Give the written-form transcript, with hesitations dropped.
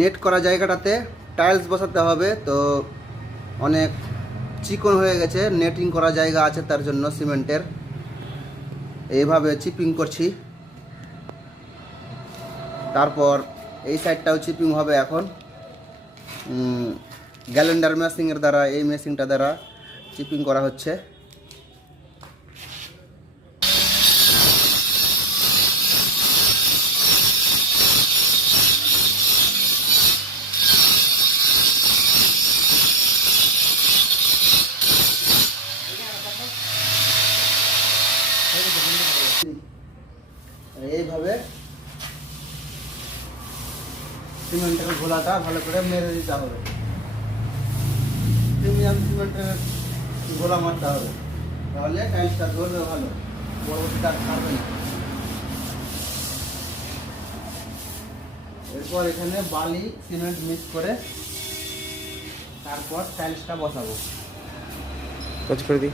Net করা জায়গাটাতে tiles বসাতে হবে, তো অনেক চিকন হয়ে গেছে, নেটিং করা জায়গা আছে তার জন্য সিমেন্টের এইভাবে চিপিং করছি। তারপর এই সাইডটাও চিপিং হবে এখন গ্যালেন্ডার মেশিনের দ্বারা, এই মেশিনটা দ্বারা চিপিং করা হচ্ছে। এইভাবে সিমেন্টের ঘোলাটা ভালো করে মেরে দিতে হবে, প্রিমিয়াম সিমেন্টের ঘোলা মারতে হবে, তাহলে টাইলসটা ধরবে ভালো, পরবর্তীটা ছাড়বে না। এরপর এখানে বালি সিমেন্ট মিক্স করে তারপর টাইলসটা বসাবো। করে দিই।